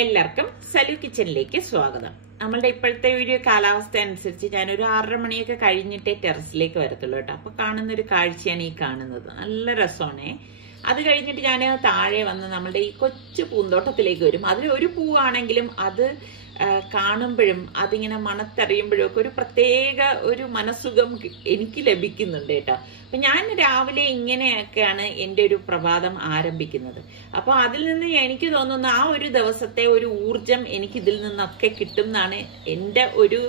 എല്ലാവർക്കും സലു കിച്ചണിലേക്ക് സ്വാഗതം. നമ്മളുടെ ഇപ്പോഴത്തെ വീഡിയോ കാലാവസ്ഥ അനുസരിച്ച് ഞാനൊരു 6:30 മണിയൊക്കെ കഴിഞ്ഞിട്ടേ ടെറസിലേക്ക് വരത്തുള്ളൂ കേട്ടോ. അപ്പൊ കാണുന്നൊരു കാഴ്ചയാണ് ഈ കാണുന്നത്. നല്ല രസമാണേ. അത് കഴിഞ്ഞിട്ട് ഞാൻ താഴെ വന്ന് നമ്മളുടെ ഈ കൊച്ചു പൂന്തോട്ടത്തിലേക്ക് വരും. അതിൽ ഒരു പൂവാണെങ്കിലും അത് കാണുമ്പോഴും അതിങ്ങനെ മണത്തറിയുമ്പോഴും ഒക്കെ ഒരു പ്രത്യേക ഒരു മനസ്സുഖം എനിക്ക് ലഭിക്കുന്നുണ്ട് കേട്ടോ. അപ്പൊ ഞാൻ രാവിലെ ഇങ്ങനെയൊക്കെയാണ് എൻ്റെ ഒരു പ്രഭാതം ആരംഭിക്കുന്നത്. അപ്പൊ അതിൽ നിന്ന് എനിക്ക് തോന്നുന്ന ആ ഒരു ദിവസത്തെ ഒരു ഊർജം എനിക്ക് ഇതിൽ നിന്നൊക്കെ കിട്ടും എന്നാണ് എൻ്റെ ഒരു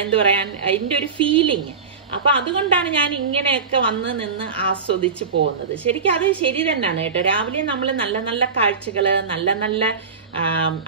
എന്താ പറയാ എൻ്റെ ഒരു ഫീലിംഗ്. അപ്പൊ അതുകൊണ്ടാണ് ഞാൻ ഇങ്ങനെയൊക്കെ വന്ന് നിന്ന് ആസ്വദിച്ച് പോകുന്നത്. ശരിക്കും അത് ശരി തന്നെയാണ് കേട്ടോ. രാവിലെ നമ്മൾ നല്ല നല്ല കാഴ്ചകള് നല്ല നല്ല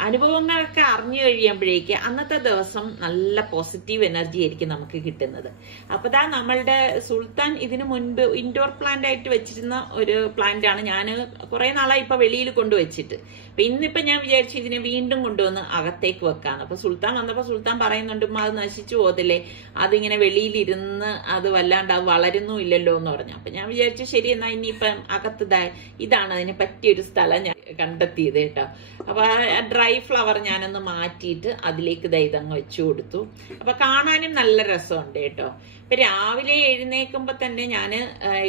അനുഭവങ്ങളൊക്കെ അറിഞ്ഞു കഴിയുമ്പോഴേക്ക് അന്നത്തെ ദിവസം നല്ല പോസിറ്റീവ് എനർജി ആയിരിക്കും നമുക്ക് കിട്ടുന്നത്. അപ്പൊ ദാ നമ്മളുടെ സുൽത്താൻ ഇതിനു മുൻപ് ഇൻഡോർ പ്ലാന്റ് ആയിട്ട് വെച്ചിരുന്ന ഒരു പ്ലാന്റ് ആണ്. ഞാൻ കുറെ നാളായി ഇപ്പൊ വെളിയിൽ കൊണ്ടുവച്ചിട്ട്. അപ്പൊ ഇന്നിപ്പോ ഞാൻ വിചാരിച്ചു ഇതിനെ വീണ്ടും കൊണ്ടുവന്ന് അകത്തേക്ക് വെക്കാന്ന്. അപ്പൊ സുൽത്താൻ വന്നപ്പോ സുൽത്താൻ പറയുന്നുണ്ട് അത് നശിച്ചു പോകത്തില്ലേ, അതിങ്ങനെ വെളിയിലിരുന്ന് അത് വല്ലാണ്ട് അത് വളരുന്നു ഇല്ലല്ലോ എന്ന് പറഞ്ഞു. അപ്പൊ ഞാൻ വിചാരിച്ചു ശരി എന്നാ ഇനിയിപ്പം അകത്ത് ഇതാണ് അതിന് പറ്റിയൊരു സ്ഥലം ഞാൻ കണ്ടെത്തിയത് കേട്ടോ. അപ്പൊ ഡ്രൈ ഫ്ലവർ ഞാനൊന്ന് മാറ്റിയിട്ട് അതിലേക്ക് ഇതങ്ങ് വെച്ചു കൊടുത്തു. അപ്പൊ കാണാനും നല്ല രസമുണ്ട് കേട്ടോ. ഇപ്പൊ രാവിലെ എഴുന്നേക്കുമ്പോ തന്നെ ഞാന്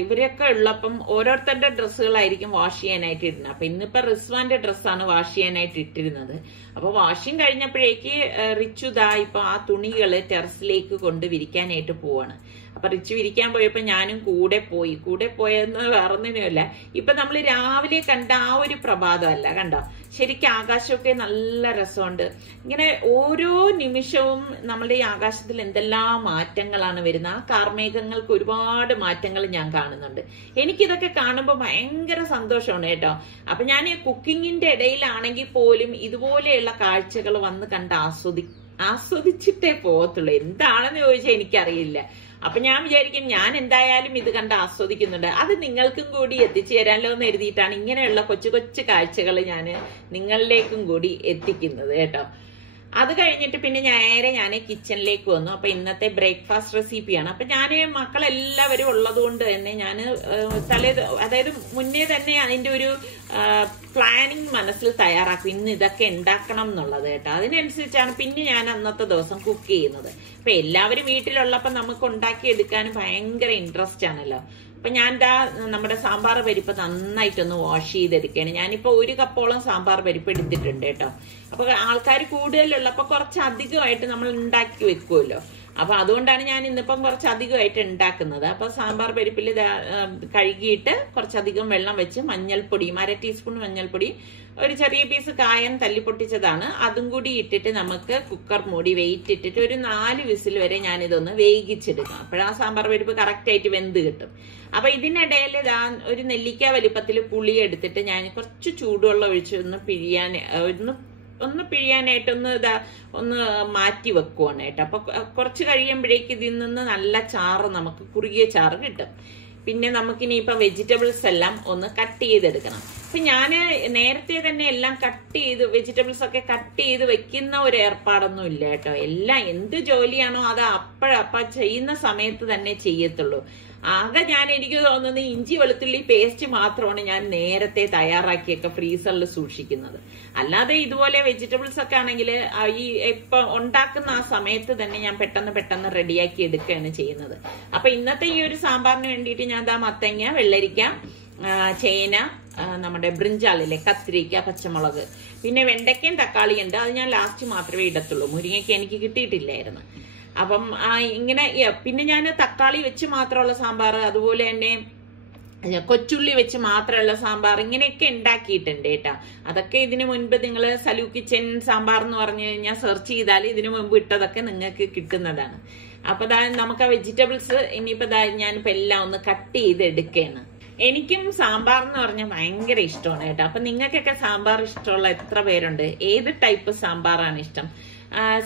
ഇവരൊക്കെ ഉള്ളപ്പം ഓരോരുത്തരുടെ ഡ്രസ്സുകളായിരിക്കും വാഷ് ചെയ്യാനായിട്ട് ഇടുന്നത്. അപ്പൊ ഇന്നിപ്പോ റിസ്വാന്റെ ഡ്രസ്സാണ് വാഷ് ചെയ്യാനായിട്ട് ഇട്ടിരുന്നത്. അപ്പൊ വാഷിങ് കഴിഞ്ഞപ്പോഴേക്ക് റിച്ചു ഇപ്പൊ ആ തുണികള് ടെറസിലേക്ക് കൊണ്ട് വിരിക്കാനായിട്ട് പോവാണ്. അപ്പൊ റിച്ചു വിരിക്കാൻ പോയപ്പോ ഞാനും കൂടെ പോയെന്ന് വേറൊന്നിനുമല്ല. ഇപ്പൊ നമ്മൾ രാവിലെ കണ്ട ആ ഒരു പ്രഭാതമല്ല കണ്ടോ. ശരിക്കും ആകാശമൊക്കെ നല്ല രസമുണ്ട്. ഇങ്ങനെ ഓരോ നിമിഷവും നമ്മുടെ ഈ ആകാശത്തിൽ എന്തെല്ലാം മാറ്റങ്ങളാണ് വരുന്നത്. ആ കാർമേഘങ്ങൾക്ക് ഒരുപാട് മാറ്റങ്ങൾ ഞാൻ കാണുന്നുണ്ട്. എനിക്കിതൊക്കെ കാണുമ്പോൾ ഭയങ്കര സന്തോഷമാണ് കേട്ടോ. അപ്പൊ ഞാൻ ഈ കുക്കിങ്ങിന്റെ ഇടയിലാണെങ്കിൽ പോലും ഇതുപോലെയുള്ള കാഴ്ചകൾ വന്ന് കണ്ട് ആസ്വദിച്ചിട്ടേ പോകത്തുള്ളൂ. എന്താണെന്ന് ചോദിച്ചാൽ എനിക്കറിയില്ല. അപ്പൊ ഞാൻ വിചാരിക്കും ഞാൻ എന്തായാലും ഇത് കണ്ട് ആസ്വദിക്കുന്നുണ്ട്, അത് നിങ്ങൾക്കും കൂടി എത്തിച്ചു തരാമല്ലോ എന്ന് എഴുതിയിട്ടാണ് ഇങ്ങനെയുള്ള കൊച്ചു കൊച്ചു കാഴ്ചകൾ ഞാൻ നിങ്ങളിലേക്കും കൂടി എത്തിക്കുന്നത് കേട്ടോ. അത് കഴിഞ്ഞിട്ട് പിന്നെ ഞാൻ കിച്ചണിലേക്ക് വന്നു. അപ്പൊ ഇന്നത്തെ ബ്രേക്ക്ഫാസ്റ്റ് റെസിപ്പിയാണ്. അപ്പൊ ഞാൻ മക്കളെല്ലാവരും ഉള്ളത് കൊണ്ട് തന്നെ ഞാൻ അതായത് മുന്നേ തന്നെ അതിന്റെ ഒരു പ്ലാനിങ് മനസ്സിൽ തയ്യാറാക്കും. ഇന്ന് ഇതൊക്കെ ഉണ്ടാക്കണം എന്നുള്ളത് കേട്ടോ. അതിനനുസരിച്ചാണ് പിന്നെ ഞാൻ അന്നത്തെ ദിവസം കുക്ക് ചെയ്യുന്നത്. അപ്പൊ എല്ലാവരും വീട്ടിലുള്ളപ്പോ നമുക്ക് ഉണ്ടാക്കി എടുക്കാൻ ഭയങ്കര ഇൻട്രസ്റ്റ് ആണല്ലോ. അപ്പൊ ഞാൻ നമ്മുടെ സാമ്പാർ പരിപ്പ് നന്നായിട്ടൊന്ന് വാഷ് ചെയ്തെടുക്കുകയാണ്. ഞാനിപ്പോ 1 കപ്പോളം സാമ്പാർ പരിപ്പ് എടുത്തിട്ടുണ്ട് കേട്ടോ. അപ്പൊ ആൾക്കാർ കൂടുതലുള്ളപ്പോ കുറച്ചധികമായിട്ട് നമ്മൾ ഉണ്ടാക്കി വെക്കുമല്ലോ. അപ്പൊ അതുകൊണ്ടാണ് ഞാൻ ഇന്നിപ്പം കുറച്ചധികമായിട്ട് ഉണ്ടാക്കുന്നത്. അപ്പൊ സാമ്പാർ പരിപ്പിൽ കഴുകിയിട്ട് കുറച്ചധികം വെള്ളം വെച്ച് മഞ്ഞൾപ്പൊടിയും 1/2 ടീസ്പൂൺ മഞ്ഞൾപ്പൊടി, ഒരു ചെറിയ പീസ് കായം തല്ലിപ്പൊട്ടിച്ചതാണ്, അതും കൂടി ഇട്ടിട്ട് നമുക്ക് കുക്കർ മൂടി വെയിറ്റ് ഇട്ടിട്ട് ഒരു 4 വിസിൽ വരെ ഞാനിതൊന്ന് വേവിച്ചെടുക്കാം. അപ്പോഴാ സാമ്പാർ പരിപ്പ് കറക്റ്റ് ആയിട്ട് വെന്ത് കിട്ടും. അപ്പൊ ഇതിനിടയിൽ ഒരു നെല്ലിക്ക വലിപ്പത്തിൽ പുളി എടുത്തിട്ട് ഞാൻ കുറച്ച് ചൂടുവെള്ളം ഒഴിച്ച് ഒന്ന് പിഴിയാനായിട്ടൊന്ന് ഒന്ന് മാറ്റി വെക്കുവാണ് കേട്ടോ. അപ്പൊ കുറച്ച് കഴിയുമ്പോഴേക്ക് ഇതിൽ നിന്ന് നല്ല ചാറ്, നമുക്ക് കുറുകിയ ചാറ് കിട്ടും. പിന്നെ നമുക്കിനിയിപ്പൊ വെജിറ്റബിൾസ് എല്ലാം ഒന്ന് കട്ട് ചെയ്തെടുക്കണം. അപ്പൊ ഞാന് നേരത്തെ തന്നെ എല്ലാം വെജിറ്റബിൾസ് ഒക്കെ കട്ട് ചെയ്ത് വെക്കുന്ന ഒരു ഏർപ്പാടൊന്നും ഇല്ല കേട്ടോ. എല്ലാം എന്ത് ജോലിയാണോ അത് അപ്പഴപ്പ ചെയ്യുന്ന സമയത്ത് തന്നെ ചെയ്യത്തുള്ളൂ. ആകെ എനിക്ക് തോന്നുന്നത് ഇഞ്ചി വെളുത്തുള്ളി പേസ്റ്റ് മാത്രമാണ് ഞാൻ നേരത്തെ തയ്യാറാക്കിയൊക്കെ ഫ്രീസറിൽ സൂക്ഷിക്കുന്നത്. അല്ലാതെ ഇതുപോലെ വെജിറ്റബിൾസ് ഒക്കെ ആണെങ്കിൽ ഈ ഇപ്പൊ ഉണ്ടാക്കുന്ന ആ സമയത്ത് തന്നെ ഞാൻ പെട്ടെന്ന് റെഡിയാക്കി എടുക്കുകയാണ് ചെയ്യുന്നത്. അപ്പൊ ഇന്നത്തെ ഈ ഒരു സാമ്പാറിന് വേണ്ടിയിട്ട് ഞാൻ മത്തങ്ങ, വെള്ളരിക്ക, ചേന, നമ്മുടെ ബ്രിഞ്ചാളില്ലേ, കത്തിരിക്ക, പച്ചമുളക്, പിന്നെ വെണ്ടയ്ക്കയും തക്കാളിയും ഉണ്ട്. അത് ഞാൻ ലാസ്റ്റ് മാത്രമേ ഇടത്തുള്ളൂ. മുരിങ്ങയ്ക്ക് എനിക്ക് കിട്ടിയിട്ടില്ലായിരുന്നു. അപ്പം ഇങ്ങനെ പിന്നെ ഞാൻ തക്കാളി വെച്ച് മാത്രമുള്ള സാമ്പാർ, അതുപോലെ തന്നെ കൊച്ചുള്ളി വെച്ച് മാത്രമുള്ള സാമ്പാർ, ഇങ്ങനെയൊക്കെ ഉണ്ടാക്കിയിട്ടുണ്ട് കേട്ടോ. അതൊക്കെ ഇതിനു മുൻപ് നിങ്ങൾ സലു കിച്ചൻ സാമ്പാർ എന്ന് പറഞ്ഞു കഴിഞ്ഞാൽ സെർച്ച് ചെയ്താൽ ഇതിനു മുൻപ് ഇട്ടതൊക്കെ നിങ്ങൾക്ക് കിട്ടുന്നതാണ്. അപ്പൊ നമുക്ക് ആ വെജിറ്റബിൾസ് ഇനിയിപ്പോ ഞാനിപ്പോ എല്ലാം ഒന്ന് കട്ട് ചെയ്ത് എടുക്കുകയാണ്. എനിക്കും സാമ്പാർ എന്ന് പറഞ്ഞാൽ ഭയങ്കര ഇഷ്ടമാണ് കേട്ടോ. അപ്പൊ നിങ്ങൾക്കൊക്കെ സാമ്പാർ ഇഷ്ടമുള്ള എത്ര പേരുണ്ട്? ഏത് ടൈപ്പ് സാമ്പാറാണ് ഇഷ്ടം?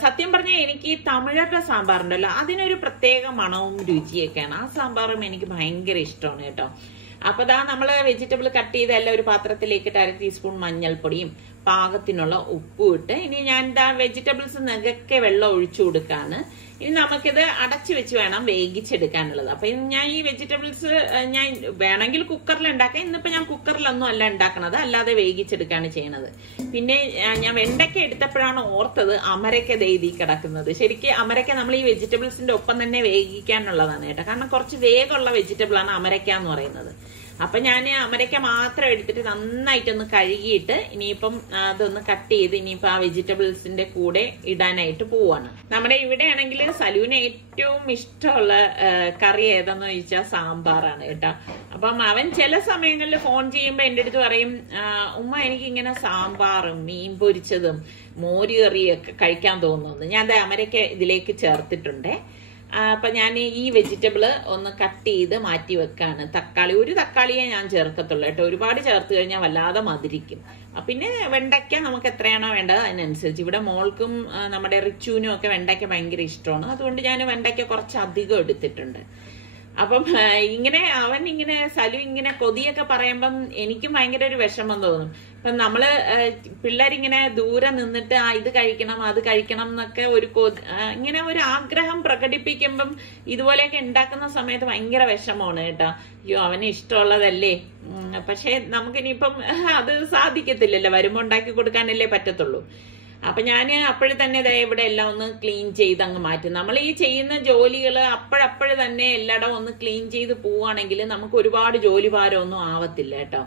സത്യം പറഞ്ഞാൽ എനിക്ക് ഈ തമിഴരുടെ സാമ്പാറുണ്ടല്ലോ, അതിനൊരു പ്രത്യേക മണവും രുചിയൊക്കെയാണ്. ആ സാമ്പാറും എനിക്ക് ഭയങ്കര ഇഷ്ടമാണ് കേട്ടോ. അപ്പൊ നമ്മള് വെജിറ്റബിൾ കട്ട് ചെയ്തല്ല ഒരു പാത്രത്തിലേക്ക് 1/2 ടീസ്പൂൺ മഞ്ഞൾപ്പൊടിയും പാകത്തിനുള്ള ഉപ്പും ഇട്ട് ഇനി ഞാൻ വെജിറ്റബിൾസ് നികക്കെ വെള്ളം ഒഴിച്ചു കൊടുക്കാണ്. ഇനി നമുക്കിത് അടച്ചു വെച്ച് വേണം വേവിച്ചെടുക്കാനുള്ളത്. അപ്പൊ ഞാൻ ഈ വെജിറ്റബിൾസ് ഞാൻ വേണമെങ്കിൽ കുക്കറിൽ ഉണ്ടാക്കാം. ഇന്നിപ്പോ ഞാൻ കുക്കറിലൊന്നും അല്ല ഉണ്ടാക്കണത്, അല്ലാതെ വേവിച്ചെടുക്കാണ് ചെയ്യണത്. പിന്നെ ഞാൻ വെണ്ടയ്ക്ക എടുത്തപ്പോഴാണ് ഓർത്തത് അമരയ്ക്ക ദൈതി കിടക്കുന്നത്. ശരിക്കും അമരയ്ക്ക നമ്മൾ ഈ വെജിറ്റബിൾസിന്റെ ഒപ്പം തന്നെ വേവിക്കാനുള്ളതാണ് കേട്ടോ. കാരണം കുറച്ച് വേഗമുള്ള വെജിറ്റബിൾ ആണ് അമരയ്ക്ക എന്ന് പറയുന്നത്. അപ്പൊ ഞാൻ അമരയ്ക്ക മാത്രം എടുത്തിട്ട് നന്നായിട്ടൊന്ന് കഴുകിയിട്ട് ഇനിയിപ്പം അതൊന്ന് കട്ട് ചെയ്ത് ഇനിയിപ്പോ ആ വെജിറ്റബിൾസിന്റെ കൂടെ ഇടാനായിട്ട് പോവാണ്. നമ്മുടെ ഇവിടെ ആണെങ്കിൽ സലൂന് ഏറ്റവും ഇഷ്ടമുള്ള കറി ഏതാന്ന് ചോദിച്ചാൽ സാമ്പാറാണ് കേട്ടോ. അപ്പം അവൻ ചില സമയങ്ങളിൽ ഫോൺ ചെയ്യുമ്പോ എന്റെ അടുത്ത് പറയും, ഉമ്മ എനിക്ക് ഇങ്ങനെ സാമ്പാറും മീൻ പൊരിച്ചതും മോര് കറിയൊക്കെ കഴിക്കാൻ തോന്നുന്നു. ഞാൻ അമരയ്ക്ക ഇതിലേക്ക് ചേർത്തിട്ടുണ്ടേ. അപ്പൊ ഞാൻ ഈ വെജിറ്റബിള് ഒന്ന് കട്ട് ചെയ്ത് മാറ്റി വെക്കാണ്. ഒരു തക്കാളിയെ ഞാൻ ചേർക്കത്തുള്ളൂ കേട്ടോ. ഒരുപാട് ചേർത്ത് കഴിഞ്ഞാൽ വല്ലാതെ മധുരിക്കും. പിന്നെ വെണ്ടയ്ക്ക നമുക്ക് എത്രയാണോ വേണ്ടത് അതിനനുസരിച്ച്. ഇവിടെ മോൾക്കും നമ്മുടെ റിച്ചുവിനും ഒക്കെ വെണ്ടയ്ക്ക ഭയങ്കര ഇഷ്ടമാണ്. അതുകൊണ്ട് ഞാൻ വെണ്ടയ്ക്ക കുറച്ച് അധികം എടുത്തിട്ടുണ്ട്. അപ്പം അവൻ സലു ഇങ്ങനെ കൊതിയൊക്കെ പറയുമ്പം എനിക്കും ഭയങ്കര ഒരു വിഷമം തോന്നും. ഇപ്പം നമ്മള് പിള്ളേരിങ്ങനെ ദൂരെ നിന്നിട്ട് ഇത് കഴിക്കണം അത് കഴിക്കണം എന്നൊക്കെ ഇങ്ങനെ ഒരു ആഗ്രഹം പ്രകടിപ്പിക്കുമ്പം ഇതുപോലെയൊക്കെ ഉണ്ടാക്കുന്ന സമയത്ത് ഭയങ്കര വിഷമമാണ് കേട്ടോ. അയ്യോ അവന് ഇഷ്ടമുള്ളതല്ലേ, പക്ഷെ നമുക്കിനിയിപ്പം അത് സാധിക്കത്തില്ലല്ലോ, വരുമ്പോ ഉണ്ടാക്കി കൊടുക്കാനല്ലേ പറ്റത്തുള്ളൂ. അപ്പൊ ഞാൻ അപ്പോഴും തന്നെ ഇവിടെ എല്ലാം ഒന്ന് ക്ലീൻ ചെയ്ത് അങ്ങ് മാറ്റും. നമ്മൾ ഈ ചെയ്യുന്ന ജോലികൾ അപ്പോഴപ്പോഴും തന്നെ എല്ലായിടവും ഒന്ന് ക്ലീൻ ചെയ്ത് പോവുകയാണെങ്കിൽ നമുക്ക് ഒരുപാട് ജോലി ഭാരമൊന്നും ആവത്തില്ല കേട്ടോ.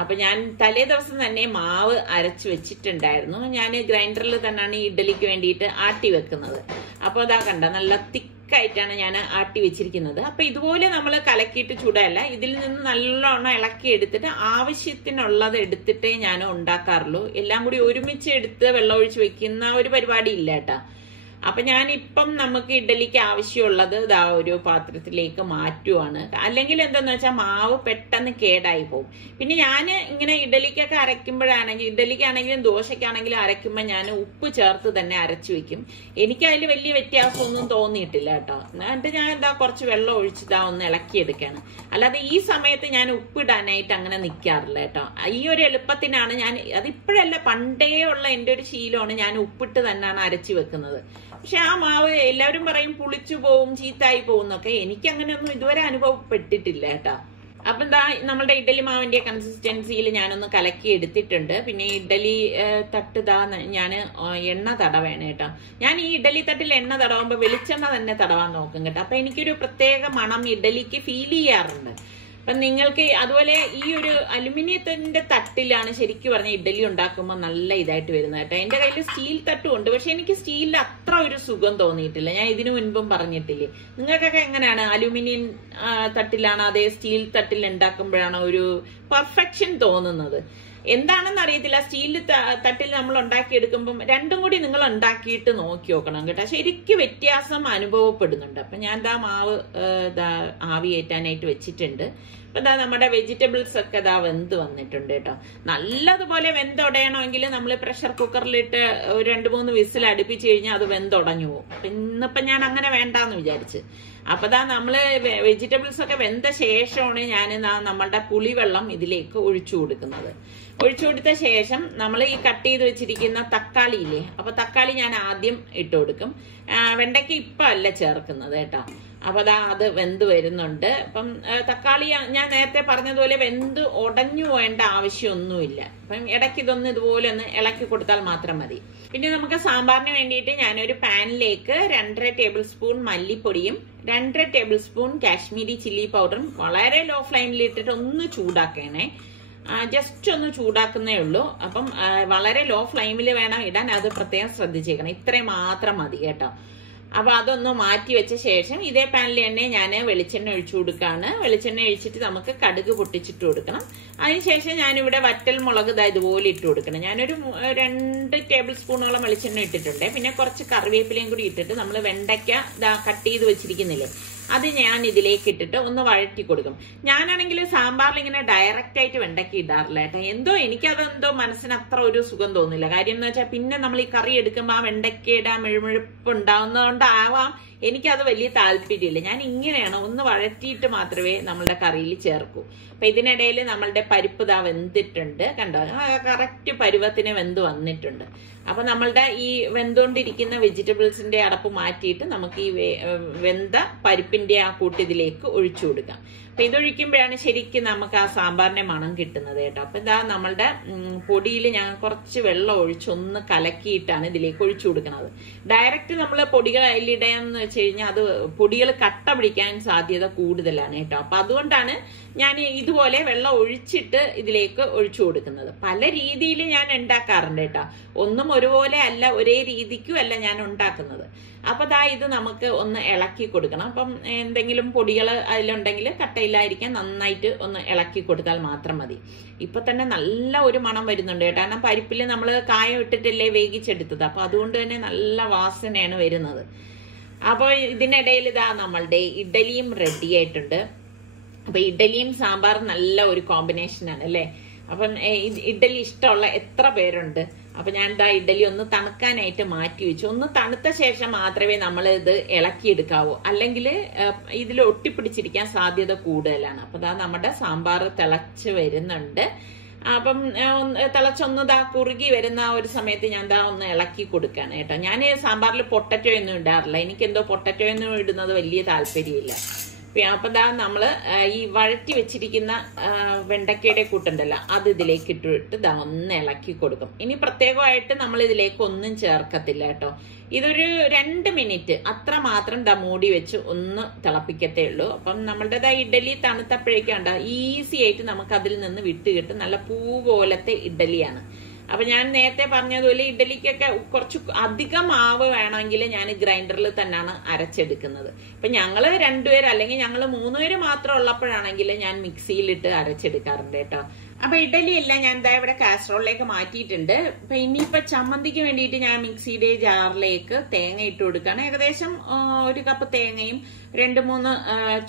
അപ്പൊ ഞാൻ തലേ ദിവസം തന്നെ മാവ് അരച്ചു വെച്ചിട്ടുണ്ടായിരുന്നു. ഞാൻ ഗ്രൈൻഡറിൽ തന്നെയാണ് ഈ ഇഡ്ഡലിക്ക് വേണ്ടിയിട്ട് ആട്ടി വെക്കുന്നത്. അപ്പൊ അതാ കണ്ട നല്ല തിക്കായിട്ടാണ് ഞാൻ ആട്ടി വെച്ചിരിക്കുന്നത്. അപ്പൊ ഇതുപോലെ നമ്മൾ കലക്കിയിട്ട് ചൂടല്ല, ഇതിൽ നിന്ന് നല്ലോണം ഇളക്കി എടുത്തിട്ട് ആവശ്യത്തിനുള്ളത് എടുത്തിട്ടേ ഞാൻ ഉണ്ടാക്കാറുള്ളൂ. എല്ലാം കൂടി ഒരുമിച്ച് എടുത്ത് വെള്ളം ഒഴിച്ച് വെക്കുന്ന ഒരു പരിപാടി ഇല്ല കേട്ടാ. അപ്പൊ ഞാനിപ്പം നമുക്ക് ഇഡ്ഡലിക്ക് ആവശ്യമുള്ളത് ഒരു പാത്രത്തിലേക്ക് മാറ്റുവാണ്. അല്ലെങ്കിൽ എന്താന്ന് വെച്ചാൽ മാവ് പെട്ടെന്ന് കേടായി പോകും. പിന്നെ ഞാൻ ഇങ്ങനെ ഇഡ്ഡലിക്കൊക്കെ ഇഡ്ഡലിക്കാണെങ്കിലും ദോശയ്ക്കാണെങ്കിലും അരയ്ക്കുമ്പോൾ ഞാൻ ഉപ്പ് ചേർത്ത് തന്നെ അരച്ചു വെക്കും. എനിക്ക് അതിൽ വലിയ വ്യത്യാസമൊന്നും തോന്നിയിട്ടില്ല കേട്ടോ. എന്നിട്ട് ഞാൻ കുറച്ച് വെള്ളം ഒഴിച്ച് ഒന്ന് ഇളക്കിയെടുക്കാണ്. അല്ലാതെ ഈ സമയത്ത് ഞാൻ ഉപ്പിടാനായിട്ട് അങ്ങനെ നിൽക്കാറില്ല കേട്ടോ. ഈ ഒരു എളുപ്പത്തിനാണ് ഞാൻ, അതിപ്പോഴല്ല പണ്ടേ ഉള്ള എൻ്റെ ഒരു ശീലമാണ്, ഞാൻ ഉപ്പിട്ട് തന്നെയാണ് അരച്ചു വെക്കുന്നത്. പക്ഷെ ആ മാവ് എല്ലാവരും പറയും പുളിച്ചു പോവും ചീത്തായി പോവും എന്നൊക്കെ. എനിക്ക് അങ്ങനെയൊന്നും ഇതുവരെ അനുഭവപ്പെട്ടിട്ടില്ല കേട്ടാ. അപ്പൊ നമ്മുടെ ഇഡ്ഡലി മാവിന്റെ കൺസിസ്റ്റൻസിയിൽ ഞാനൊന്ന് കലക്കി എടുത്തിട്ടുണ്ട്. പിന്നെ ഇഡ്ഡലി തട്ട് ഞാൻ എണ്ണ തടവേണം കേട്ടോ. ഞാൻ ഈ ഇഡ്ഡലി തട്ടിൽ എണ്ണ തടവുമ്പോ വെളിച്ചെണ്ണ തന്നെ തടവാൻ നോക്കും കേട്ടോ. അപ്പൊ എനിക്കൊരു പ്രത്യേക മണം ഇഡ്ഡലിക്ക് ഫീൽ ചെയ്യാറുണ്ട്. അപ്പൊ നിങ്ങൾക്ക് അതുപോലെ ഈ ഒരു അലുമിനിയത്തിന്റെ തട്ടിലാണ് ശരിക്കും പറഞ്ഞ ഇഡ്ഡലി ഉണ്ടാക്കുമ്പോൾ നല്ല ഇതായിട്ട് വരുന്നത് കേട്ടോ. എന്റെ കയ്യിൽ സ്റ്റീൽ തട്ടും ഉണ്ട്, പക്ഷെ എനിക്ക് സ്റ്റീലിൽ അത്ര ഒരു സുഖം തോന്നിയിട്ടില്ല. ഞാൻ ഇതിനു മുൻപും പറഞ്ഞിട്ടില്ലേ, നിങ്ങൾക്കൊക്കെ എങ്ങനെയാണ്? അലുമിനിയം തട്ടിലാണോ അതേ സ്റ്റീൽ തട്ടിൽ ഉണ്ടാക്കുമ്പോഴാണോ ഒരു പെർഫെക്ഷൻ തോന്നുന്നത്? എന്താണെന്ന് അറിയത്തില്ല. സ്റ്റീൽ തട്ടിൽ നമ്മൾ ഉണ്ടാക്കിയെടുക്കുമ്പം രണ്ടും കൂടി നിങ്ങൾ ഉണ്ടാക്കിയിട്ട് നോക്കി നോക്കണം കേട്ടോ. ശരിക്കും വ്യത്യാസം അനുഭവപ്പെടുന്നുണ്ട്. അപ്പൊ ഞാൻ മാവ് ആവിയേറ്റാനായിട്ട് വെച്ചിട്ടുണ്ട്. അപ്പൊ നമ്മുടെ വെജിറ്റബിൾസ് ഒക്കെ വെന്ത് വന്നിട്ടുണ്ട് കേട്ടോ. നല്ലതുപോലെ വെന്തുടയണമെങ്കിൽ നമ്മൾ പ്രഷർ കുക്കറിലിട്ട് 2-3 വിസിൽ അടുപ്പിച്ച് കഴിഞ്ഞാൽ അത് വെന്തുടഞ്ഞു പോകും. ഇന്നിപ്പം ഞാൻ അങ്ങനെ വേണ്ടാന്ന് വിചാരിച്ച്. അപ്പൊ നമ്മള് വെജിറ്റബിൾസ് ഒക്കെ വെന്ത ശേഷമാണ് ഞാൻ നമ്മളുടെ പുളിവെള്ളം ഇതിലേക്ക് ഒഴിച്ചു കൊടുക്കുന്നത്. ഒഴിച്ചു കൊടുത്ത ശേഷം നമ്മൾ ഈ കട്ട് ചെയ്ത് വെച്ചിരിക്കുന്ന തക്കാളി ഇല്ലേ, അപ്പൊ തക്കാളി ഞാൻ ആദ്യം ഇട്ട് കൊടുക്കും. വെണ്ടയ്ക്ക് ഇപ്പൊ അല്ല ചേർക്കുന്നത് കേട്ടോ. അപ്പൊ അത് വെന്ത് വരുന്നുണ്ട്. അപ്പം തക്കാളി ഞാൻ നേരത്തെ പറഞ്ഞതുപോലെ വെന്ത് ഉടഞ്ഞു പോകേണ്ട ആവശ്യമൊന്നുമില്ല. അപ്പം ഇടയ്ക്ക് ഇതൊന്ന് ഇതുപോലെ ഒന്ന് ഇളക്കി കൊടുത്താൽ മാത്രം മതി. പിന്നെ നമുക്ക് സാമ്പാറിന് വേണ്ടിയിട്ട് ഞാനൊരു പാനിലേക്ക് 2.5 ടേബിൾ സ്പൂൺ മല്ലിപ്പൊടിയും 2.5 ടേബിൾ സ്പൂൺ കാശ്മീരി ചില്ലി പൗഡറും വളരെ ലോ ഫ്ലെയിമിൽ ഇട്ടിട്ട് ഒന്ന് ചൂടാക്കണേ. ജസ്റ്റ് ഒന്ന് ചൂടാക്കുന്നേ ഉള്ളൂ. അപ്പം വളരെ ലോ ഫ്ലെയിമിൽ വേണം ഇടാൻ, അത് പ്രത്യേകം ശ്രദ്ധിച്ചേക്കണം. ഇത്രയും മാത്രം മതി കേട്ടോ. അപ്പൊ അതൊന്ന് മാറ്റി വെച്ച ശേഷം ഇതേ പാനിൽ തന്നെ ഞാൻ വെളിച്ചെണ്ണ ഒഴിച്ചു കൊടുക്കാണ്. വെളിച്ചെണ്ണ ഒഴിച്ചിട്ട് നമുക്ക് കടുക് പൊട്ടിച്ചിട്ട് കൊടുക്കണം. അതിനുശേഷം ഞാനിവിടെ വറ്റൽ മുളക് ഇതുപോലെ ഇട്ട് കൊടുക്കണം. ഞാനൊരു 2 ടേബിൾ സ്പൂണോളം വെളിച്ചെണ്ണ ഇട്ടിട്ടുണ്ട്. പിന്നെ കുറച്ച് കറിവേപ്പിലയും കൂടി ഇട്ടിട്ട് നമ്മൾ വെണ്ടയ്ക്ക കട്ട് ചെയ്ത് വെച്ചിരിക്കുന്നില്ലേ, അത് ഞാൻ ഇതിലേക്ക് ഇട്ടിട്ട് ഒന്ന് വഴറ്റി കൊടുക്കും. ഞാനാണെങ്കിൽ സാമ്പാറിൽ ഇങ്ങനെ ഡയറക്റ്റ് ആയിട്ട് വെണ്ടയ്ക്ക ഇടാറില്ല കേട്ടോ. എനിക്കതെന്തോ മനസ്സിന് അത്ര ഒരു സുഖം തോന്നില്ല. കാര്യം എന്ന് വെച്ചാൽ പിന്നെ നമ്മൾ ഈ കറി എടുക്കുമ്പോൾ ആ വെണ്ടയ്ക്കയുടെ മെഴുമെഴുപ്പ് ഉണ്ടാവുന്നതുകൊണ്ടാവാം എനിക്കത് വലിയ താല്പര്യമില്ല. ഞാൻ ഇങ്ങനെയാണ് ഒന്ന് വഴറ്റിയിട്ട് മാത്രമേ നമ്മളുടെ കറിയിൽ ചേർക്കൂ. അപ്പൊ ഇതിനിടയിൽ നമ്മളുടെ പരിപ്പ് ദാ വെന്തിട്ടുണ്ട്, കണ്ടോ, കറക്റ്റ് പരുവത്തിന് വെന്ത് വന്നിട്ടുണ്ട്. അപ്പൊ നമ്മളുടെ ഈ വെന്തുകൊണ്ടിരിക്കുന്ന വെജിറ്റബിൾസിന്റെ അടപ്പ് മാറ്റിയിട്ട് നമുക്ക് ഈ വെന്ത പരിപ്പിന്റെ ആ കൂട്ടിതിലേക്ക് ഒഴിച്ചു കൊടുക്കാം. അപ്പൊ ഇതൊഴിക്കുമ്പോഴാണ് ശരിക്കും നമുക്ക് ആ സാമ്പാറിന്റെ മണം കിട്ടുന്നത് കേട്ടോ. അപ്പൊ ഇതാ നമ്മളുടെ പൊടിയിൽ ഞാൻ കുറച്ച് വെള്ളം ഒഴിച്ച് ഒന്ന് കലക്കിയിട്ടാണ് ഇതിലേക്ക് ഒഴിച്ചു കൊടുക്കുന്നത്. ഡയറക്റ്റ് നമ്മൾ പൊടികൾ അതിലിടാന്ന് വെച്ച് കഴിഞ്ഞാൽ അത് പൊടികൾ കട്ട പിടിക്കാൻ സാധ്യത കൂടുതലാണ് കേട്ടോ. അപ്പൊ അതുകൊണ്ടാണ് ഞാൻ ഇതുപോലെ വെള്ളം ഒഴിച്ചിട്ട് ഇതിലേക്ക് ഒഴിച്ചു കൊടുക്കുന്നത്. പല രീതിയിൽ ഞാൻ ഉണ്ടാക്കാറുണ്ട് കേട്ടോ. ഒന്നും ഒരുപോലെ അല്ല, ഒരേ രീതിക്കും അല്ല ഞാൻ ഉണ്ടാക്കുന്നത്. അപ്പൊ ദാ ഇത് നമുക്ക് ഒന്ന് ഇളക്കി കൊടുക്കണം. അപ്പം എന്തെങ്കിലും പൊടികൾ അതിലുണ്ടെങ്കിൽ കട്ടയില്ലായിരിക്കാൻ നന്നായിട്ട് ഒന്ന് ഇളക്കി കൊടുത്താൽ മാത്രം മതി. ഇപ്പൊ തന്നെ നല്ല ഒരു മണം വരുന്നുണ്ട് കേട്ടോ. കാരണം പരിപ്പിൽ നമ്മൾ കായം ഇട്ടിട്ടല്ലേ വേവിച്ചെടുത്തത്. അപ്പൊ അതുകൊണ്ട് തന്നെ നല്ല വാസനയാണ് വരുന്നത്. അപ്പൊ ഇതിനിടയിൽ ഇതാ നമ്മളുടെ ഇഡ്ഡലിയും റെഡി ആയിട്ടുണ്ട്. അപ്പൊ ഇഡ്ഡലിയും സാമ്പാറും നല്ല ഒരു കോമ്പിനേഷനാണ് അല്ലേ. അപ്പം ഇഡ്ഡലി ഇഷ്ടമുള്ള എത്ര പേരുണ്ട്? അപ്പൊ ഞാൻ ഇതാ ഇഡ്ഡലി ഒന്ന് തണുക്കാനായിട്ട് മാറ്റി വെച്ചു. ഒന്ന് തണുത്ത ശേഷം മാത്രമേ നമ്മൾ ഇത് ഇളക്കിയെടുക്കാവൂ, അല്ലെങ്കിൽ ഇതിൽ ഒട്ടിപ്പിടിച്ചിരിക്കാൻ സാധ്യത കൂടുതലാണ്. അപ്പൊ ഇതാ നമ്മുടെ സാമ്പാർ തിളച്ച് വരുന്നുണ്ട്. അപ്പം തിളച്ചൊന്ന് ദാ കുറുകി വരുന്ന ആ ഒരു സമയത്ത് ഞാൻ ദാ ഒന്ന് ഇളക്കി കൊടുക്കാണ് കേട്ടോ. ഞാൻ സാമ്പാറിൽ പൊട്ടറ്റോ ഒന്നും ഇടാറില്ല. എനിക്കെന്തോ പൊട്ടറ്റോ ഒന്നും ഇടുന്നത് വലിയ താല്പര്യമില്ല. അപ്പൊ ദാ നമ്മള് ഈ വഴറ്റി വെച്ചിരിക്കുന്ന വെണ്ടക്കയുടെ കൂട്ടുണ്ടല്ലോ, അത് ഇതിലേക്ക് ഇട്ടിട്ട് ദാ ഒന്ന് ഇളക്കി കൊടുക്കും. ഇനി പ്രത്യേകമായിട്ട് നമ്മൾ ഇതിലേക്ക് ഒന്നും ചേർക്കത്തില്ല കേട്ടോ. ഇതൊരു 2 മിനിറ്റ് അത്ര മാത്രം ദാ മൂടി വെച്ച് ഒന്ന് തിളപ്പിക്കത്തേ ഉള്ളൂ. അപ്പം നമ്മളുടെ ഇഡ്ഡലി തണുത്തപ്പോഴേക്കാണ്ട ഈസി ആയിട്ട് നമുക്ക് അതിൽ നിന്ന് വിട്ട് കിട്ടും. നല്ല പൂ പോലത്തെ ഇഡ്ഡലിയാണ്. അപ്പൊ ഞാൻ നേരത്തെ പറഞ്ഞതുപോലെ ഇഡ്ഡലിക്കൊക്കെ കുറച്ച് അധികം മാവ് വേണമെങ്കിൽ ഞാൻ ഗ്രൈൻഡറിൽ തന്നെയാണ് അരച്ചെടുക്കുന്നത്. ഇപ്പൊ ഞങ്ങള് 2 പേര് അല്ലെങ്കിൽ ഞങ്ങൾ 3 പേര് മാത്രം ഉള്ളപ്പോഴാണെങ്കിൽ ഞാൻ മിക്സിയിലിട്ട് അരച്ചെടുക്കാറുണ്ട് കേട്ടോ. അപ്പൊ ഇഡ്ഡലി എല്ലാം ഞാൻ എന്താ ഇവിടെ കാസറോളിലേക്ക് മാറ്റിയിട്ടുണ്ട്. അപ്പൊ ഇനിയിപ്പൊ ചമ്മന്തിക്ക് വേണ്ടിയിട്ട് ഞാൻ മിക്സിയുടെ ജാറിലേക്ക് തേങ്ങ ഇട്ട് കൊടുക്കുകയാണ്. ഏകദേശം 1 കപ്പ് തേങ്ങയും 2-3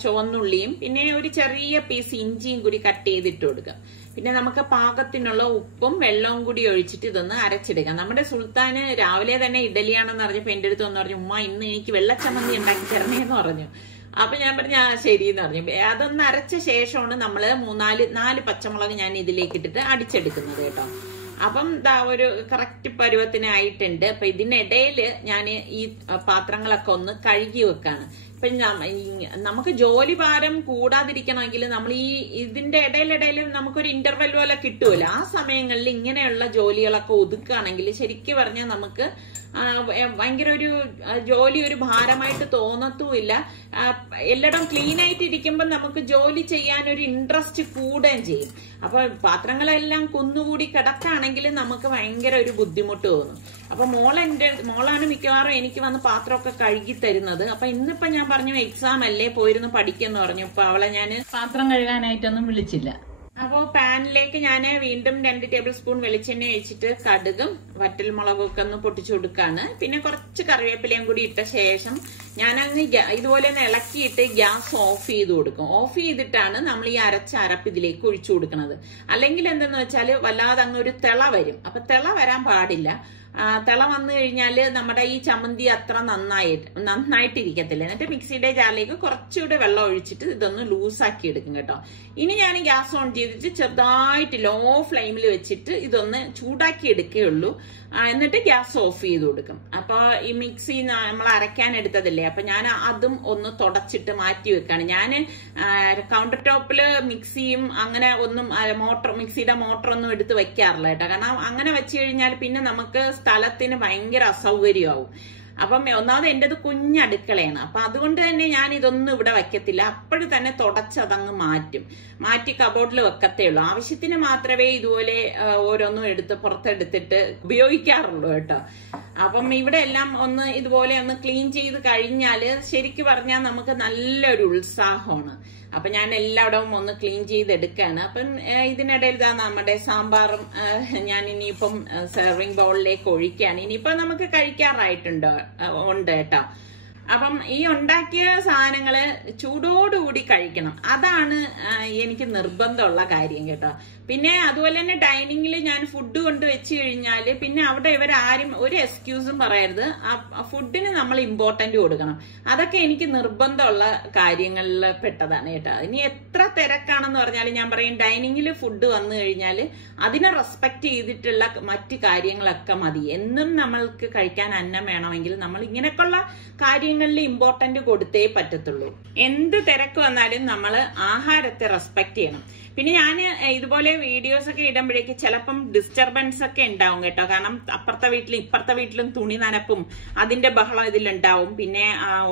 ചുവന്നുള്ളിയും പിന്നെ ഒരു ചെറിയ പീസ് ഇഞ്ചിയും കൂടി കട്ട് ചെയ്തിട്ട് കൊടുക്കുക. പിന്നെ നമുക്ക് പാകത്തിനുള്ള ഉപ്പും വെള്ളവും കൂടി ഒഴിച്ചിട്ട് ഇതൊന്ന് അരച്ചെടുക്കാം. നമ്മുടെ സുൽത്താന് രാവിലെ തന്നെ ഇഡ്ഡലിയാണെന്ന് പറഞ്ഞപ്പോ എന്റെ അടുത്ത് വന്ന് പറഞ്ഞു, ഉമ്മ ഇന്ന് എനിക്ക് വെള്ളച്ചമ്മന്തി ഉണ്ടാക്കി തരണേന്ന് പറഞ്ഞു. അപ്പൊ ഞാൻ പറഞ്ഞു ശരിയെന്ന് പറഞ്ഞു. അതൊന്ന് അരച്ച ശേഷമാണ് നമ്മള് 4 പച്ചമുളക് ഞാൻ ഇതിലേക്ക് ഇട്ടിട്ട് അടിച്ചെടുക്കുന്നത് കേട്ടോ. അപ്പം ദാ ഒരു കറക്റ്റ് പരുവത്തിനായിട്ടുണ്ട്. അപ്പൊ ഇതിനിടയില് ഞാൻ ഈ പാത്രങ്ങളൊക്കെ ഒന്ന് കഴുകി വെക്കാണ്. ഇപ്പൊ നമുക്ക് ജോലി ഭാരം കൂടാതിരിക്കണമെങ്കിൽ നമ്മൾ ഈ ഇതിന്റെ ഇടയിലിടയിൽ നമുക്കൊരു ഇന്റർവെൽ പോലെ കിട്ടുമല്ലോ. ആ സമയങ്ങളിൽ ഇങ്ങനെയുള്ള ജോലികളൊക്കെ ഒതുക്കുകയാണെങ്കിൽ ശരിക്കും പറഞ്ഞാൽ നമുക്ക് ഭയങ്കര ഒരു ജോലി ഒരു ഭാരമായിട്ട് തോന്നത്തുമില്ല. എല്ലായിടം ക്ലീൻ ആയിട്ട് ഇരിക്കുമ്പോൾ നമുക്ക് ജോലി ചെയ്യാൻ ഒരു ഇൻട്രസ്റ്റ് കൂടുകയും ചെയ്യും. അപ്പൊ പാത്രങ്ങളെല്ലാം കുന്നുകൂടി കിടക്കുകയാണെങ്കിൽ നമുക്ക് ഭയങ്കര ഒരു ബുദ്ധിമുട്ട് തോന്നും. അപ്പൊ മോളാണ് മിക്കവാറും എനിക്ക് വന്ന് പാത്രമൊക്കെ കഴുകി തരുന്നത്. അപ്പൊ ഇന്നിപ്പോ ഞാൻ പറഞ്ഞു എക്സാം അല്ലേ, പോയിരുന്നു പഠിക്കെന്ന് പറഞ്ഞു. ഇപ്പൊ അവളെ ഞാൻ പാത്രം കഴുകാനായിട്ടൊന്നും വിളിച്ചില്ല. അപ്പോ പാനിലേക്ക് ഞാൻ വീണ്ടും 2 ടേബിൾ സ്പൂൺ വെളിച്ചെണ്ണ ഒഴിച്ചിട്ട് കടുകും വറ്റൽമുളകും ഒക്കെ ഒന്ന് പൊട്ടിച്ചു കൊടുക്കാണ്. പിന്നെ കുറച്ച് കറിവേപ്പിലയും കൂടി ഇട്ട ശേഷം ഞാൻ അങ്ങ് ഇതുപോലെ ഒന്ന് ഇളക്കിയിട്ട് ഗ്യാസ് ഓഫ് ചെയ്ത് കൊടുക്കും. ഓഫ് ചെയ്തിട്ടാണ് നമ്മൾ ഈ അരച്ച അരപ്പ് ഇതിലേക്ക് ഒഴിച്ചു കൊടുക്കുന്നത്. അല്ലെങ്കിൽ എന്തെന്ന് വെച്ചാൽ വല്ലാതെ അങ്ങ് ഒരു തിള വരും. അപ്പൊ തിള വരാൻ പാടില്ല. തിള വന്നു കഴിഞ്ഞാല് നമ്മുടെ ഈ ചമ്മന്തി അത്ര നന്നായിട്ടിരിക്കത്തില്ല. എന്നിട്ട് മിക്സിയുടെ ജാറിലേക്ക് കുറച്ചുകൂടെ വെള്ളം ഒഴിച്ചിട്ട് ഇതൊന്ന് ലൂസാക്കി എടുക്കും കേട്ടോ. ഇനി ഞാൻ ഗ്യാസ് ഓൺ ചെയ്തിട്ട് ചെറുതായിട്ട് ലോ ഫ്ലെയിമിൽ വെച്ചിട്ട് ഇതൊന്ന് ചൂടാക്കി എടുക്കുകയുള്ളൂ. എന്നിട്ട് ഗ്യാസ് ഓഫ് ചെയ്ത് കൊടുക്കും. അപ്പൊ ഈ മിക്സി നമ്മൾ അരയ്ക്കാൻ എടുത്തതല്ലേ, അപ്പൊ ഞാൻ അതും ഒന്ന് തുടച്ചിട്ട് മാറ്റി വെക്കാണ്. ഞാൻ കൗണ്ടർ ടോപ്പില് മിക്സിയും അങ്ങനെ ഒന്നും മിക്സിയുടെ മോട്ടറൊന്നും എടുത്ത് വെക്കാറില്ല കേട്ടോ. കാരണം അങ്ങനെ വെച്ച് കഴിഞ്ഞാൽ പിന്നെ നമുക്ക് സ്ഥലത്തിന് ഭയങ്കര അസൗകര്യമാവും. അപ്പം ഒന്നാമത് എന്റേത് കുഞ്ഞടുക്കളയാണ്. അപ്പൊ അതുകൊണ്ട് തന്നെ ഞാൻ ഇതൊന്നും ഇവിടെ വെക്കത്തില്ല. അപ്പോഴും തന്നെ തുടച്ചതങ്ങ് മാറ്റി കബോർഡിൽ വെക്കത്തേ ഉള്ളൂ. ആവശ്യത്തിന് മാത്രമേ ഇതുപോലെ ഓരോന്നും പുറത്തെടുത്തിട്ട് ഉപയോഗിക്കാറുള്ളൂ കേട്ടോ. അപ്പം ഇവിടെ എല്ലാം ഒന്ന് ഇതുപോലെ ഒന്ന് ക്ലീൻ ചെയ്ത് കഴിഞ്ഞാല് ശരിക്കും പറഞ്ഞാൽ നമുക്ക് നല്ലൊരു ഉത്സാഹമാണ്. അപ്പൊ ഞാൻ എല്ലായിടവും ഒന്ന് ക്ലീൻ ചെയ്തെടുക്കാണ്. അപ്പം ഇതിനിടയിൽ നമ്മുടെ സാമ്പാറും ഞാൻ ഇനിയിപ്പം സെർവിങ് ബൗളിലേക്ക് ഒഴിക്കുകയാണ്. ഇനിയിപ്പം നമുക്ക് ഉണ്ട് കേട്ടോ. അപ്പം ഈ ഉണ്ടാക്കിയ സാധനങ്ങള് ചൂടോടുകൂടി കഴിക്കണം. അതാണ് എനിക്ക് നിർബന്ധമുള്ള കാര്യം കേട്ടോ. പിന്നെ അതുപോലെ തന്നെ ഡൈനിങ്ങിൽ ഞാൻ ഫുഡ് കൊണ്ട് വെച്ച് കഴിഞ്ഞാല് പിന്നെ അവിടെ ഇവരാരും ഒരു എക്സ്ക്യൂസും പറയരുത്. ഫുഡിന് നമ്മൾ ഇമ്പോർട്ടന്റ് കൊടുക്കണം. അതൊക്കെ എനിക്ക് നിർബന്ധമുള്ള കാര്യങ്ങളിൽ പെട്ടതാണ് കേട്ടോ. ഇനി എത്ര തിരക്കാണെന്ന് പറഞ്ഞാലും ഞാൻ പറയും ഡൈനിങ്ങിൽ ഫുഡ് വന്നു കഴിഞ്ഞാൽ അതിനെ റെസ്പെക്ട് ചെയ്തിട്ടുള്ള മറ്റു കാര്യങ്ങളൊക്കെ മതി. എന്നും നമ്മൾക്ക് കഴിക്കാൻ അന്നം വേണമെങ്കിൽ നമ്മൾ ഇങ്ങനെയൊക്കെയുള്ള കാര്യങ്ങളിൽ ഇമ്പോർട്ടന്റ് കൊടുത്തേ പറ്റത്തുള്ളൂ. എന്ത് തിരക്ക് വന്നാലും നമ്മൾ ആഹാരത്തെ റെസ്പെക്ട് ചെയ്യണം. പിന്നെ ഞാൻ ഇതുപോലെ വീഡിയോസ് ഒക്കെ ഇടുമ്പോഴേക്ക് ചിലപ്പം ഡിസ്റ്റർബൻസ് ഒക്കെ ഉണ്ടാവും കേട്ടോ. കാരണം അപ്പുറത്തെ വീട്ടിലും ഇപ്പുറത്തെ വീട്ടിലും തുണി നനപ്പും അതിന്റെ ബഹളം ഇതിലുണ്ടാവും. പിന്നെ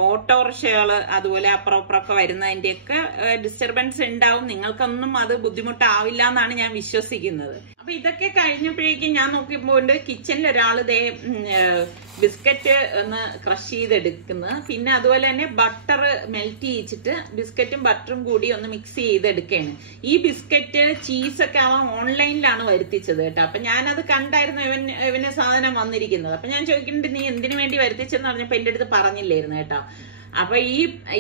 ഓട്ടോറിക്ഷകൾ അതുപോലെ അപ്പുറമൊക്കെ വരുന്നതിന്റെയൊക്കെ ഡിസ്റ്റർബൻസ് ഉണ്ടാവും. നിങ്ങൾക്കൊന്നും അത് ബുദ്ധിമുട്ടാവില്ല എന്നാണ് ഞാൻ വിശ്വസിക്കുന്നത്. അപ്പൊ ഇതൊക്കെ കഴിഞ്ഞപ്പോഴേക്കും ഞാൻ നോക്കിയപ്പോൾ കിച്ചണിൽ ഒരാൾ ബിസ്ക്കറ്റ് ഒന്ന് ക്രഷ് ചെയ്തെടുക്കുന്നത്. പിന്നെ അതുപോലെ തന്നെ ബട്ടർ മെൽറ്റ് ചെയ്യിച്ചിട്ട് ബിസ്ക്കറ്റും ബട്ടറും കൂടി ഒന്ന് മിക്സ് ചെയ്തെടുക്കുകയാണ്. ഈ ബിസ്ക്കറ്റ് ചീസൊക്കെ അവൻ ഓൺലൈനിലാണ് വരുത്തിച്ചത് കേട്ടോ. അപ്പൊ ഞാനത് കണ്ടായിരുന്നു ഇവന് സാധനം വന്നിരിക്കുന്നത്. അപ്പൊ ഞാൻ ചോദിക്കുന്നുണ്ട് നീ എന്തിനു വേണ്ടി വരുത്തിച്ചെന്ന് പറഞ്ഞപ്പോ എന്റെ അടുത്ത് പറഞ്ഞില്ലായിരുന്നു കേട്ടോ. അപ്പൊ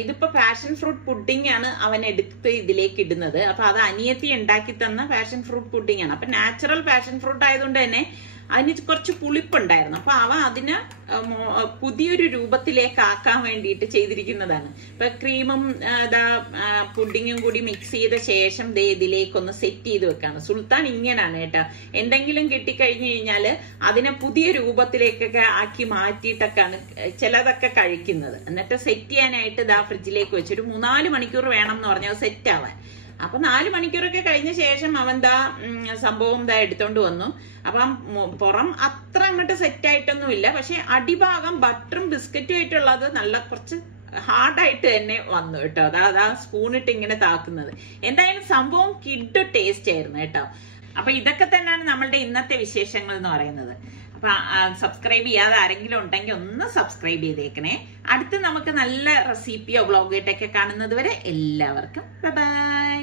ഇതിപ്പോ പാഷൻ ഫ്രൂട്ട് പുഡിംഗ് ആണ് അവൻ എടുത്ത് ഇതിലേക്ക് ഇടുന്നത്. അപ്പൊ അത് അനിയത്തി ഉണ്ടാക്കി തന്ന പാഷൻ ഫ്രൂട്ട് പുഡിംഗ് ആണ്. അപ്പൊ നാച്ചുറൽ പാഷൻ ഫ്രൂട്ട് ആയതുകൊണ്ട് തന്നെ അതിന് കുറച്ച് പുളിപ്പുണ്ടായിരുന്നു. അപ്പൊ അവ അതിന് പുതിയൊരു രൂപത്തിലേക്ക് ആക്കാൻ വേണ്ടിയിട്ട് ചെയ്തിരിക്കുന്നതാണ്. ഇപ്പൊ ക്രീമും പുഡിങ്ങും കൂടി മിക്സ് ചെയ്ത ശേഷം ഇതിലേക്കൊന്ന് സെറ്റ് ചെയ്ത് വെക്കാണ്. സുൽത്താൻ ഇങ്ങനാണ് കേട്ടോ. എന്തെങ്കിലും കിട്ടിക്കഴിഞ്ഞു കഴിഞ്ഞാല് അതിനെ പുതിയ രൂപത്തിലേക്കൊക്കെ ആക്കി മാറ്റിയിട്ടൊക്കെയാണ് ചിലതൊക്കെ കഴിക്കുന്നത്. എന്നിട്ട് സെറ്റ് ചെയ്യാനായിട്ട് ഫ്രിഡ്ജിലേക്ക് വെച്ച് ഒരു 3-4 മണിക്കൂർ വേണം എന്ന് പറഞ്ഞത് സെറ്റ് ആവാൻ. അപ്പൊ 4 മണിക്കൂറൊക്കെ കഴിഞ്ഞ ശേഷം അവൻ സംഭവം എടുത്തോണ്ട് വന്നു. അപ്പം പുറം അത്ര അങ്ങോട്ട് സെറ്റ് ആയിട്ടൊന്നുമില്ല. പക്ഷെ അടിഭാഗം ബട്ടറും ബിസ്ക്കറ്റും ആയിട്ടുള്ളത് നല്ല കുറച്ച് ഹാർഡായിട്ട് തന്നെ വന്നു കേട്ടോ. അതാ സ്പൂണിട്ട് ഇങ്ങനെ താക്കുന്നത്. എന്തായാലും സംഭവം കിഡ് ടേസ്റ്റ് ആയിരുന്നു കേട്ടോ. അപ്പൊ ഇതൊക്കെ തന്നെയാണ് നമ്മളുടെ ഇന്നത്തെ വിശേഷങ്ങൾ എന്ന് പറയുന്നത്. അപ്പൊ സബ്സ്ക്രൈബ് ചെയ്യാതെ ആരെങ്കിലും ഉണ്ടെങ്കിൽ ഒന്ന് സബ്സ്ക്രൈബ് ചെയ്തേക്കണേ. അടുത്ത് നമുക്ക് നല്ല റെസിപ്പിയോ വ്ളോഗായിട്ടൊക്കെ കാണുന്നത് വരെ എല്ലാവർക്കും ബൈ ബൈ.